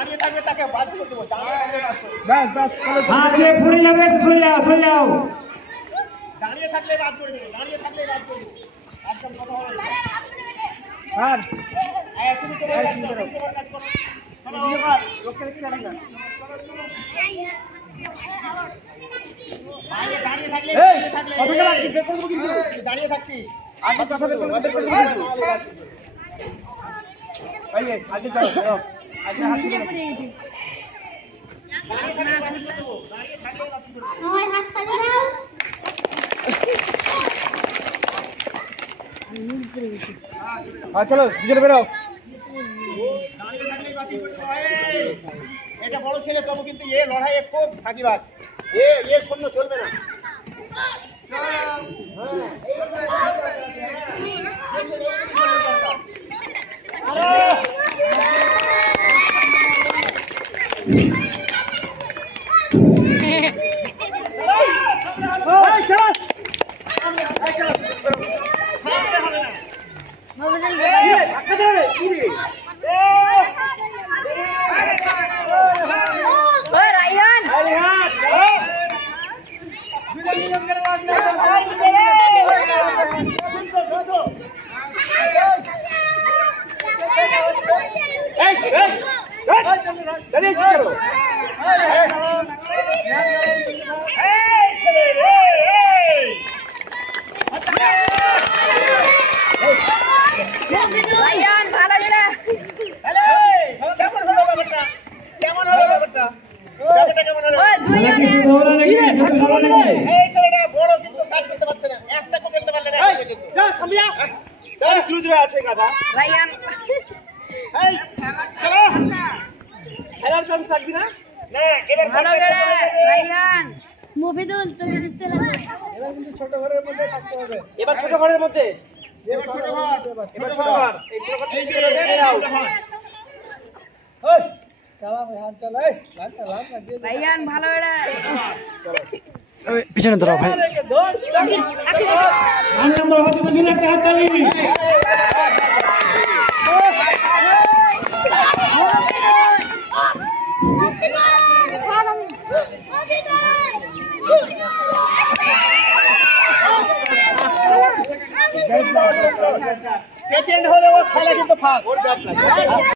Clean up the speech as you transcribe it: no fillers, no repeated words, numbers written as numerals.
দাঁড়িয়ে থাকবে তাকে বাদ করে দেবো। দাঁড়িয়ে থাকলে বাদ করে দেবো, দাঁড়িয়ে থাকলে বাদ করে দেবো, একদম কথা হবে না। তুমি তোমার কাজ করো, তোমার কাজ করো। দাঁড়িয়ে থাকলে দাঁড়িয়ে থাকছিস আগে কথা বলবো আগে চলো আগে হাত দিয়ে চলো দুজনে বেরো। এটা বড় ছেলে তবু কিন্তু এ লড়াইয়ে খুব ভাগিবাজ, এ শূন্য চলবে না। ছোট ঘরের মধ্যে থাকতে হবে। এবার ছোট ঘরের মধ্যে পিছনে ধরো ভাই। সেকেন্ড হলে ও খেলা কিন্তু ফার্স্ট।